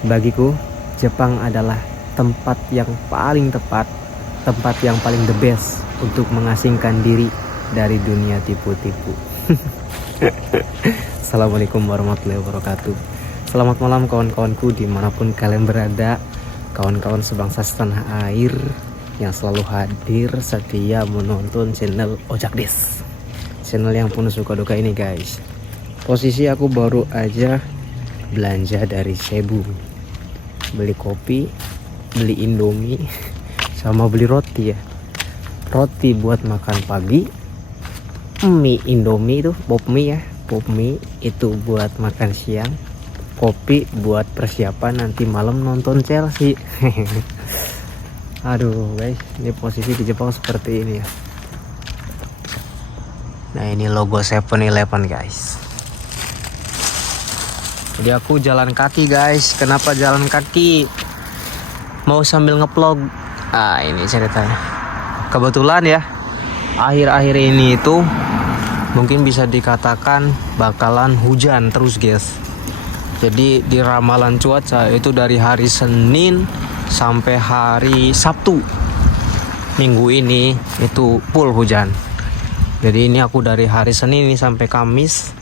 Bagiku, Jepang adalah tempat yang paling tepat, tempat yang paling the best untuk mengasingkan diri dari dunia tipu-tipu. Assalamualaikum warahmatullahi wabarakatuh. Selamat malam kawan-kawanku dimanapun kalian berada, kawan-kawan sebangsa setanah air yang selalu hadir setia menonton channel Ojakdes, channel yang penuh suka duka ini guys. Posisi aku baru aja belanja dari Cebu, beli kopi, beli Indomie, sama beli roti ya. Roti buat makan pagi, mie Indomie itu pop mie ya, pop mie itu buat makan siang, kopi buat persiapan nanti malam nonton Chelsea. Aduh guys, ini posisi di Jepang seperti ini ya. Nah ini logo 7-Eleven guys. Jadi aku jalan kaki guys. Kenapa jalan kaki? Mau sambil ngeplog. Ini ceritanya. Kebetulan ya, akhir-akhir ini itu mungkin bisa dikatakan bakalan hujan terus guys. Jadi di ramalan cuaca itu dari hari Senin sampai hari Sabtu minggu ini itu full hujan. Jadi ini aku dari hari Senin ini sampai Kamis,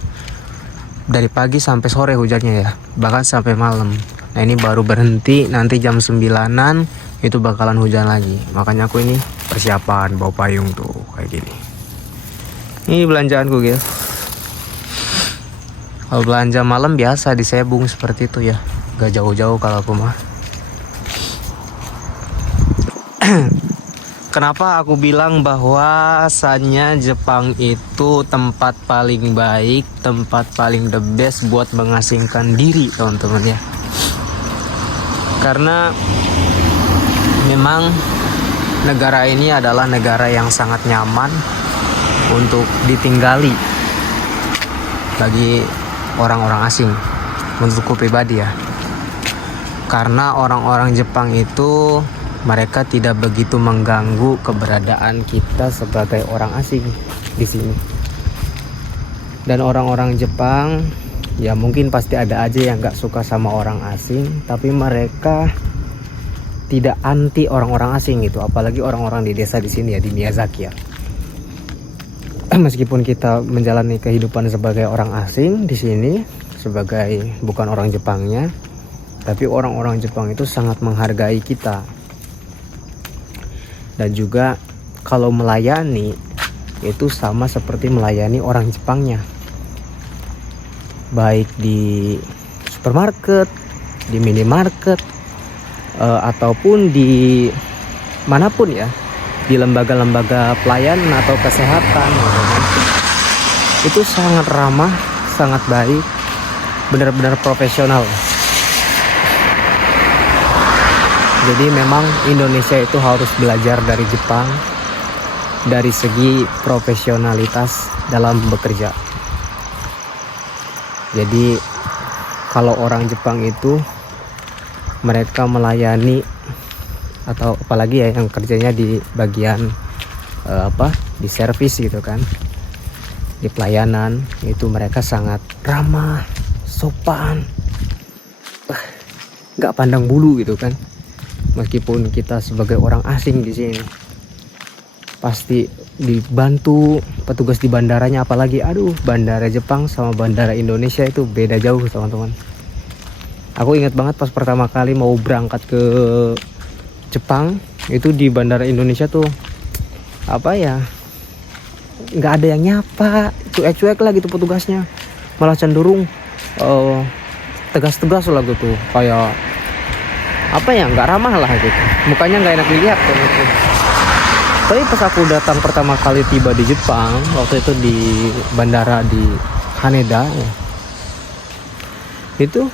dari pagi sampai sore hujannya ya, bahkan sampai malam. Nah ini baru berhenti, nanti jam 9-an itu bakalan hujan lagi. Makanya aku ini persiapan bawa payung tuh kayak gini. Ini belanjaanku guys. Kalau belanja malam biasa di Sebung seperti itu ya, gak jauh-jauh kalau aku mah. Kenapa aku bilang bahwasannya Jepang itu tempat paling baik, tempat paling the best buat mengasingkan diri teman-teman ya. Karena memang negara ini adalah negara yang sangat nyaman untuk ditinggali bagi orang-orang asing, menurutku pribadi ya. Karena orang-orang Jepang itu mereka tidak begitu mengganggu keberadaan kita sebagai orang asing di sini. Dan orang-orang Jepang ya mungkin pasti ada aja yang gak suka sama orang asing, tapi mereka tidak anti orang-orang asing gitu, apalagi orang-orang di desa di sini ya, di Miyazaki ya. Meskipun kita menjalani kehidupan sebagai orang asing di sini, sebagai bukan orang Jepangnya, tapi orang-orang Jepang itu sangat menghargai kita. Dan juga kalau melayani itu sama seperti melayani orang Jepangnya, baik di supermarket, di minimarket, ataupun di manapun ya, di lembaga-lembaga pelayanan atau kesehatan itu sangat ramah, sangat baik, benar-benar profesional. Jadi memang Indonesia itu harus belajar dari Jepang dari segi profesionalitas dalam bekerja. Jadi kalau orang Jepang itu mereka melayani, atau apalagi ya yang kerjanya di bagian di servis gitu kan, di pelayanan, itu mereka sangat ramah, sopan, nggak pandang bulu gitu kan. Meskipun kita sebagai orang asing di sini pasti dibantu petugas di bandaranya, apalagi aduh bandara Jepang sama bandara Indonesia itu beda jauh teman-teman. Aku ingat banget pas pertama kali mau berangkat ke Jepang itu di bandara Indonesia tuh nggak ada yang nyapa, cuek-cuek lah gitu petugasnya, malah cenderung tegas-tegas lah gitu, kayak nggak ramah lah gitu, mukanya nggak enak dilihat gitu. Tapi pas aku datang pertama kali tiba di Jepang, waktu itu di bandara di Haneda ya, itu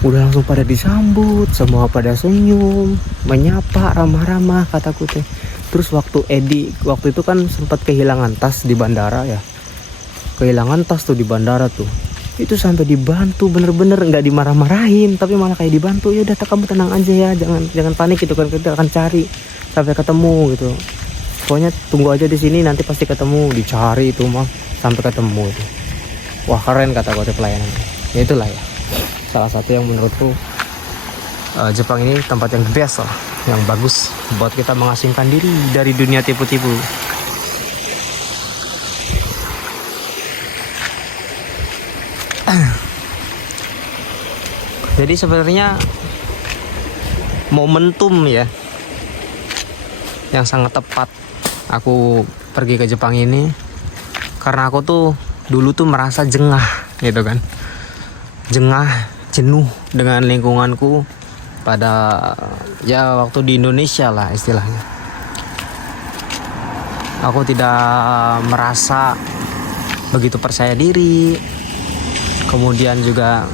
udah langsung pada disambut, semua pada senyum, menyapa, ramah-ramah kataku teh. Terus waktu itu kan sempat kehilangan tas di bandara ya, kehilangan tas tuh di bandara tuh, itu sampai dibantu, bener-bener nggak dimarah-marahin, tapi malah kayak dibantu. Ya udah kamu tenang aja ya, jangan panik gitu kan, kita akan cari sampai ketemu gitu. Pokoknya tunggu aja di sini, nanti pasti ketemu. Dicari itu mah sampai ketemu itu. Wah keren kata pelayanan. Ya itulah ya, salah satu yang menurutku Jepang ini tempat yang best lah, yang bagus buat kita mengasingkan diri dari dunia tipu-tipu. Jadi sebenarnya momentum ya yang sangat tepat aku pergi ke Jepang ini, karena aku tuh dulu tuh merasa jengah gitu kan, jenuh dengan lingkunganku pada ya waktu di Indonesia lah istilahnya. Aku tidak merasa begitu percaya diri, kemudian juga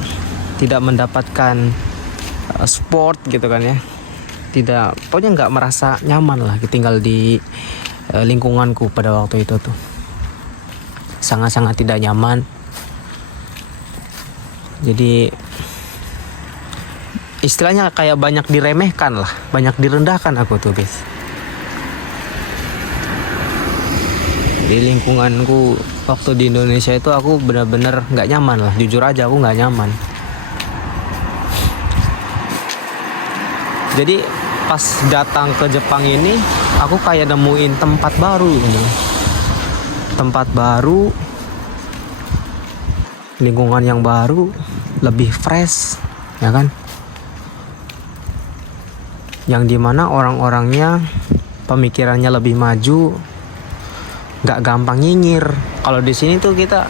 tidak mendapatkan support gitu kan ya, pokoknya nggak merasa nyaman lah tinggal di lingkunganku pada waktu itu tuh, sangat-sangat tidak nyaman. Jadi istilahnya kayak banyak diremehkan lah, banyak direndahkan aku tuh guys. Di lingkunganku waktu di Indonesia itu aku benar-benar nggak nyaman lah, jujur aja aku nggak nyaman. Jadi pas datang ke Jepang ini aku kayak nemuin tempat baru gitu. Tempat baru, lingkungan yang baru, lebih fresh ya kan, yang dimana orang-orangnya pemikirannya lebih maju, nggak gampang nyinyir. Kalau di sini tuh kita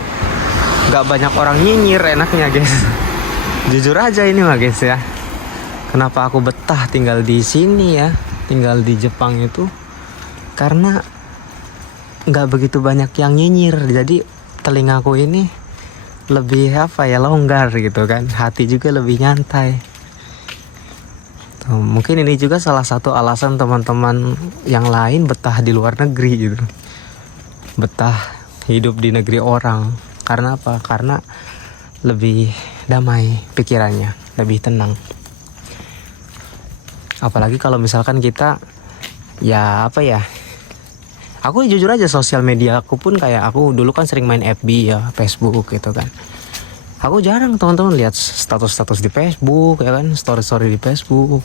nggak banyak orang nyinyir, enaknya guys. Jujur aja ini mah guys ya, kenapa aku betah tinggal di sini ya, tinggal di Jepang itu karena nggak begitu banyak yang nyinyir. Jadi telingaku ini lebih longgar gitu kan, hati juga lebih nyantai. Tuh, mungkin ini juga salah satu alasan teman-teman yang lain betah di luar negeri gitu, betah hidup di negeri orang. Karena apa? Karena lebih damai pikirannya, lebih tenang. Apalagi kalau misalkan kita aku jujur aja, sosial media aku pun kayak, aku dulu kan sering main FB ya, Facebook gitu kan. Aku jarang teman-teman lihat status-status di Facebook ya kan, story-story di Facebook.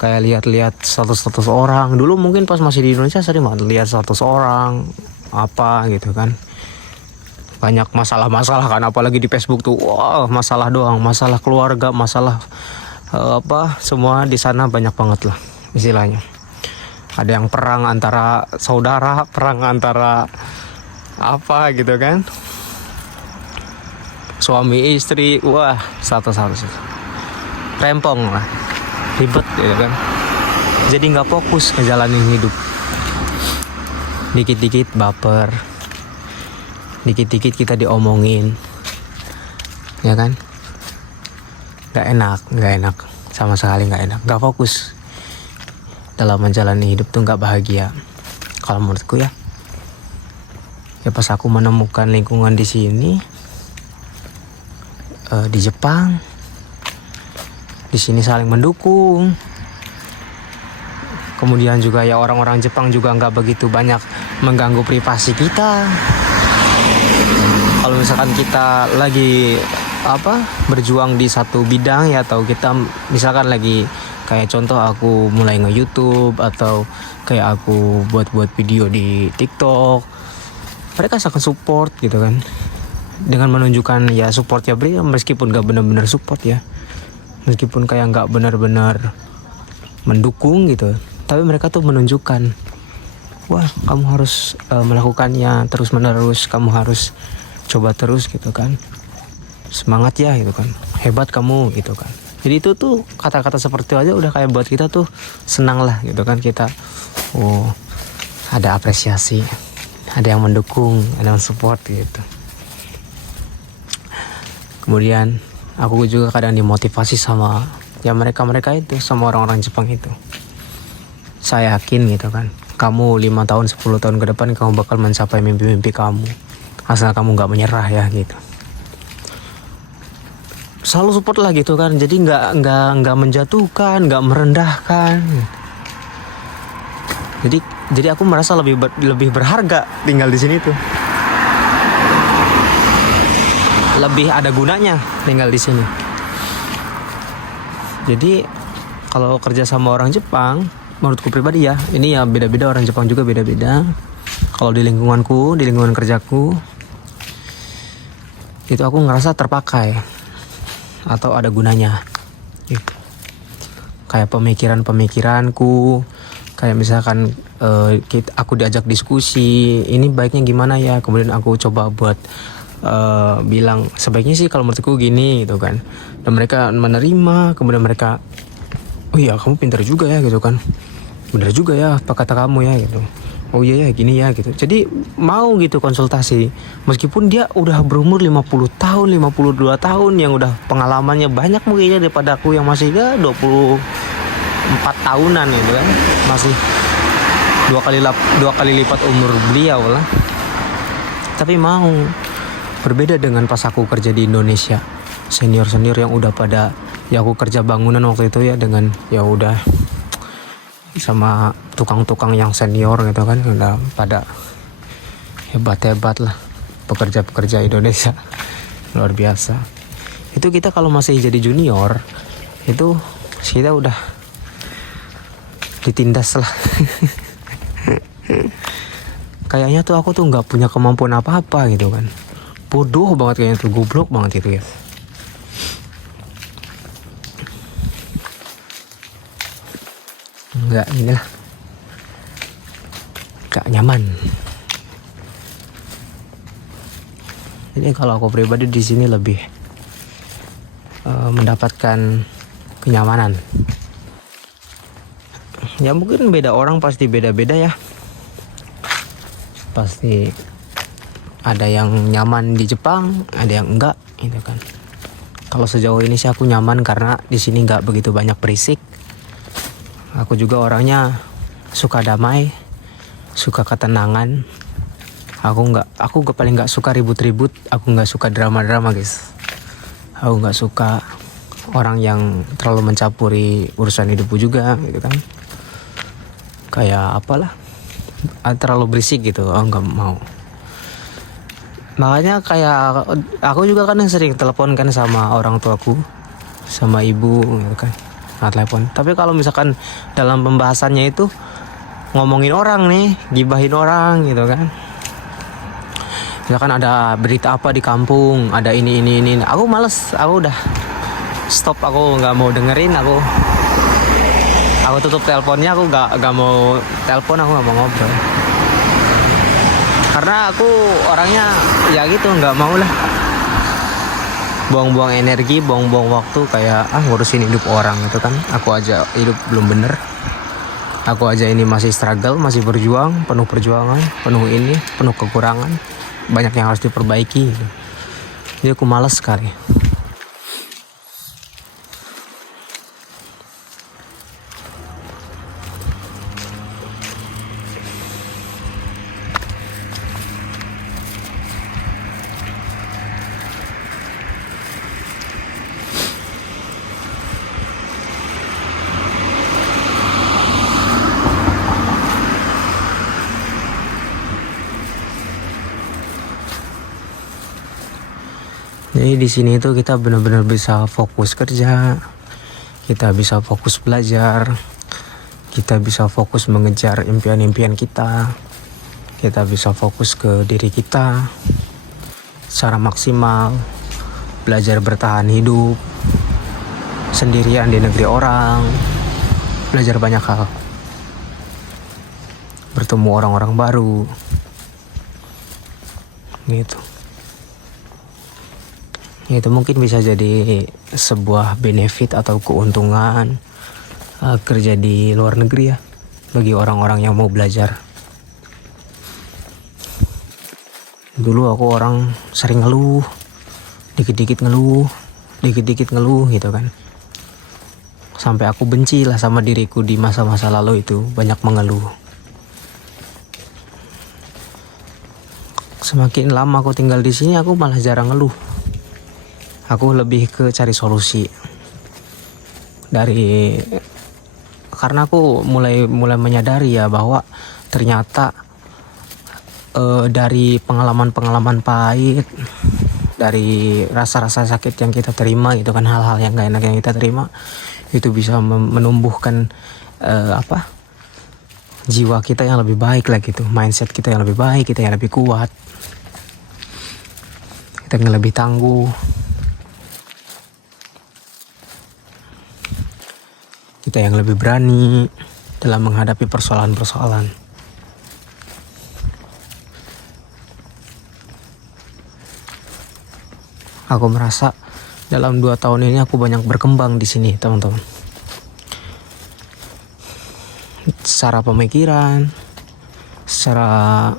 Kayak lihat-lihat status-status orang. Dulu mungkin pas masih di Indonesia sering banget lihat status orang apa gitu kan. Banyak masalah-masalah kan, apalagi di Facebook tuh, wah masalah doang, masalah keluarga, masalah semua di sana banyak banget lah istilahnya. Ada yang perang antara saudara, perang antara gitu kan, suami istri, wah satu rempong lah, ribet gitu kan. Jadi nggak fokus ngejalanin hidup, dikit-dikit baper, dikit-dikit kita diomongin ya kan. Nggak enak sama sekali, nggak enak, nggak fokus dalam menjalani hidup tuh, nggak bahagia kalau menurutku ya. Pas aku menemukan lingkungan di sini, di Jepang, di sini saling mendukung. Kemudian juga ya orang-orang Jepang juga nggak begitu banyak mengganggu privasi kita. Kalau misalkan kita lagi berjuang di satu bidang ya, atau kita misalkan lagi kayak contoh aku mulai nge-YouTube atau kayak aku buat video di TikTok, mereka sangat support gitu kan, dengan menunjukkan ya support ya, meskipun gak benar-benar support ya, meskipun kayak gak benar-benar mendukung gitu, tapi mereka tuh menunjukkan, wah kamu harus melakukannya terus-menerus, kamu harus coba terus gitu kan, semangat ya gitu kan, hebat kamu gitu kan. Jadi itu tuh kata-kata seperti itu aja udah kayak buat kita tuh senang lah gitu kan, kita ada apresiasi, ada yang mendukung, ada yang support gitu. Kemudian aku juga kadang dimotivasi sama ya mereka itu, sama orang-orang Jepang itu. Saya yakin gitu kan, kamu 5 tahun 10 tahun ke depan kamu bakal mencapai mimpi-mimpi kamu, asal kamu gak menyerah ya gitu. Selalu support lah gitu kan, jadi nggak menjatuhkan, nggak merendahkan. Jadi aku merasa lebih berharga tinggal di sini tuh, lebih ada gunanya tinggal di sini. Jadi kalau kerja sama orang Jepang, menurutku pribadi ya, ini ya beda-beda, orang Jepang juga beda-beda. Kalau di lingkunganku, di lingkungan kerjaku, itu aku ngerasa terpakai atau ada gunanya gitu. Kayak pemikiranku, kayak misalkan aku diajak diskusi, ini baiknya gimana ya, kemudian aku coba buat bilang sebaiknya sih kalau menurutku gini gitu kan, dan mereka menerima, kemudian mereka, oh iya kamu pintar juga ya gitu kan, bener juga ya apa kata kamu ya gitu, oh iya ya gini ya gitu. Jadi mau gitu konsultasi, meskipun dia udah berumur 50 tahun 52 tahun, yang udah pengalamannya banyak mungkinnya daripada aku yang masih ya 24 tahunan gitu kan, masih dua kali lipat umur beliau lah. Tapi mau, berbeda dengan pas aku kerja di Indonesia, senior yang udah pada, ya aku kerja bangunan waktu itu ya, dengan ya udah sama tukang-tukang yang senior gitu kan, udah pada hebat lah, pekerja Indonesia luar biasa. Itu kita kalau masih jadi junior, itu kita udah ditindas lah. Kayaknya tuh aku tuh nggak punya kemampuan apa-apa gitu kan, bodoh banget kayaknya tuh, goblok banget itu ya. Nggak inilah, nggak nyaman. Jadi kalau aku pribadi di sini lebih mendapatkan kenyamanan. Ya mungkin beda orang, pasti beda-beda ya. Pasti ada yang nyaman di Jepang, ada yang enggak gitu kan. Kalau sejauh ini sih aku nyaman karena di sini nggak begitu banyak berisik. Aku juga orangnya suka damai, suka ketenangan. Aku paling nggak suka ribut-ribut. Aku nggak suka drama-drama guys. Aku nggak suka orang yang terlalu mencampuri urusan hidupku juga gitu kan. Kayak apalah, terlalu berisik gitu, aku nggak mau. Makanya kayak aku juga kan sering telepon kan sama orang tuaku, sama ibu gitu kan, telepon. Tapi kalau misalkan dalam pembahasannya itu ngomongin orang nih, gibahin orang gitu kan, misalkan ada berita apa di kampung, ada ini, aku males, aku udah stop, aku nggak mau dengerin, aku tutup teleponnya, aku nggak mau telepon, aku nggak mau ngobrol. Karena aku orangnya ya gitu, nggak mau lah buang-buang energi, buang-buang waktu kayak ngurusin hidup orang gitu kan. Aku aja hidup belum bener, aku aja ini masih struggle, masih berjuang, penuh perjuangan, penuh kekurangan, banyak yang harus diperbaiki gitu. Jadi aku malas sekali. Jadi di sini itu kita benar-benar bisa fokus kerja, kita bisa fokus belajar, kita bisa fokus mengejar impian-impian kita bisa fokus ke diri kita secara maksimal, belajar bertahan hidup sendirian di negeri orang, belajar banyak hal, bertemu orang-orang baru, gitu. Itu mungkin bisa jadi sebuah benefit atau keuntungan kerja di luar negeri ya, bagi orang-orang yang mau belajar. Dulu aku orang sering ngeluh, dikit-dikit ngeluh gitu kan, sampai aku benci lah sama diriku di masa-masa lalu itu, banyak mengeluh. Semakin lama aku tinggal di sini, aku malah jarang ngeluh. Aku lebih ke cari solusi. Karena aku mulai menyadari ya bahwa ternyata dari pengalaman pahit, dari rasa-rasa sakit yang kita terima gitu kan, hal-hal yang gak enak yang kita terima, itu bisa menumbuhkan jiwa kita yang lebih baik lah gitu, mindset kita yang lebih baik, kita yang lebih kuat, kita yang lebih tangguh, kita yang lebih berani dalam menghadapi persoalan-persoalan. Aku merasa dalam 2 tahun ini aku banyak berkembang di sini, teman-teman. Secara pemikiran, secara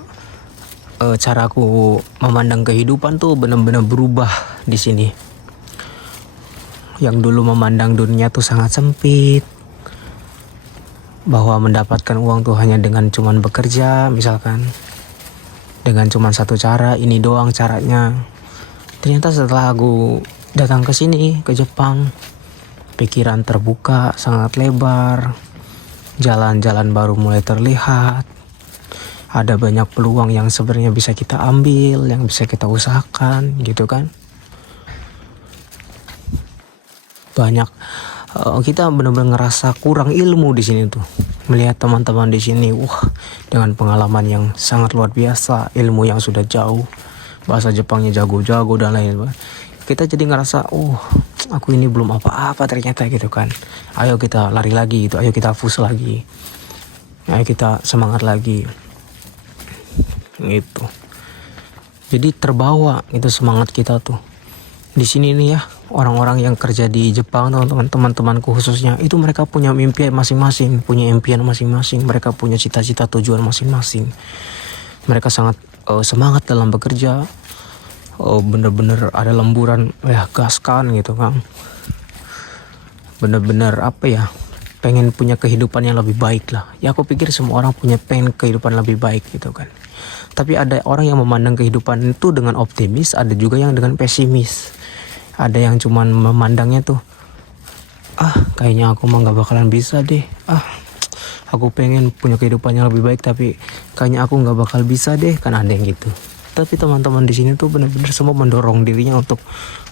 cara aku memandang kehidupan tuh benar-benar berubah di sini. Yang dulu memandang dunia tuh sangat sempit, bahwa mendapatkan uang tuh hanya dengan cuman bekerja, misalkan dengan cuman satu cara, ini doang caranya. Ternyata setelah aku datang ke sini, ke Jepang, pikiran terbuka sangat lebar. Jalan-jalan baru mulai terlihat. Ada banyak peluang yang sebenarnya bisa kita ambil, yang bisa kita usahakan, gitu kan. Banyak kita benar-benar ngerasa kurang ilmu di sini tuh. Melihat teman-teman di sini, wah, dengan pengalaman yang sangat luar biasa, ilmu yang sudah jauh, bahasa Jepangnya jago-jago dan lain-lain. Kita jadi ngerasa, aku ini belum apa-apa ternyata gitu kan. Ayo kita lari lagi gitu, ayo kita push lagi, ayo kita semangat lagi gitu. Jadi terbawa itu semangat kita tuh. Di sini nih ya, orang-orang yang kerja di Jepang, teman-temanku khususnya, itu mereka punya mimpi masing-masing, punya impian masing-masing, mereka punya cita-cita, tujuan masing-masing. Mereka sangat semangat dalam bekerja. Bener-bener ada lemburan, gaskan gitu kan. Bener-bener pengen punya kehidupan yang lebih baik lah. Ya aku pikir semua orang pengen kehidupan lebih baik gitu kan. Tapi ada orang yang memandang kehidupan itu dengan optimis, ada juga yang dengan pesimis. Ada yang cuman memandangnya tuh, kayaknya aku mah gak bakalan bisa deh. Aku pengen punya kehidupan yang lebih baik tapi kayaknya aku gak bakal bisa deh, kan ada yang gitu. Tapi teman-teman di sini tuh benar-benar semua mendorong dirinya untuk,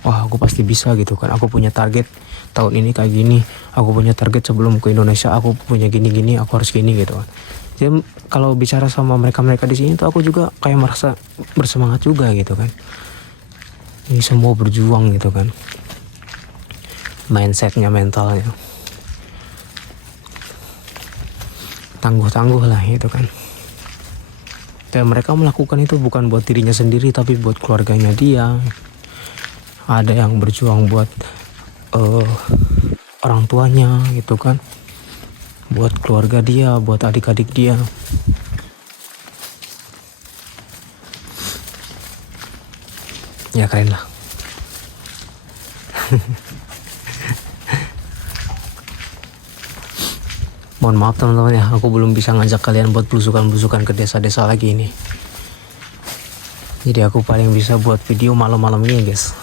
aku pasti bisa gitu kan. Aku punya target tahun ini kayak gini. Aku punya target sebelum ke Indonesia aku punya gini-gini, aku harus gini gitu kan. Jadi kalau bicara sama mereka-mereka di sini tuh aku juga kayak merasa bersemangat juga gitu kan. Ini semua berjuang gitu kan. Mindsetnya, mentalnya tangguh-tangguh lah gitu kan. Dan mereka melakukan itu bukan buat dirinya sendiri tapi buat keluarganya dia. Ada yang berjuang buat orang tuanya gitu kan, buat keluarga dia, buat adik-adik dia. Ya keren lah. Mohon maaf teman-teman ya, aku belum bisa ngajak kalian buat belusukan-belusukan ke desa-desa lagi ini. Jadi aku paling bisa buat video malam-malam ini guys.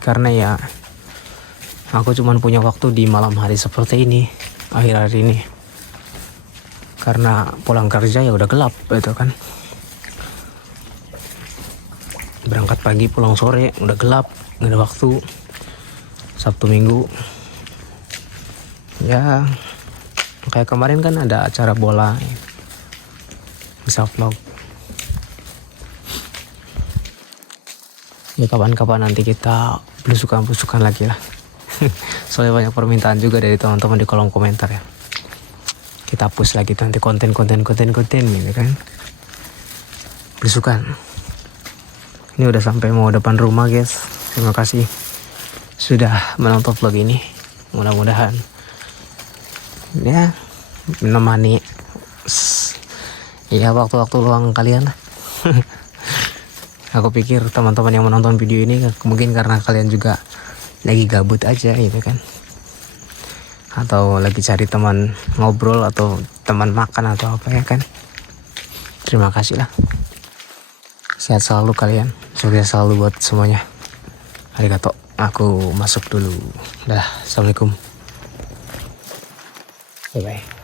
Karena ya aku cuman punya waktu di malam hari seperti ini, akhir-akhir ini. Karena pulang kerja ya udah gelap gitu kan. Berangkat pagi pulang sore udah gelap, gak ada waktu. Sabtu Minggu ya kayak kemarin kan ada acara bola, bisa vlog. Ya kapan-kapan nanti kita belusukan lagi lah. Soalnya banyak permintaan juga dari teman-teman di kolom komentar ya. Kita push lagi nanti konten gitu kan. Belusukan. Ini udah sampai mau depan rumah guys. Terima kasih sudah menonton vlog ini. Mudah-mudahan ya menemani ya waktu-waktu luang kalian lah. Aku pikir teman-teman yang menonton video ini mungkin karena kalian juga lagi gabut aja gitu kan, atau lagi cari teman ngobrol atau teman makan atau apa ya kan. Terima kasih lah. Sehat selalu kalian, sukses selalu buat semuanya. Arigato. Aku masuk dulu. Dah, assalamualaikum. Bye bye.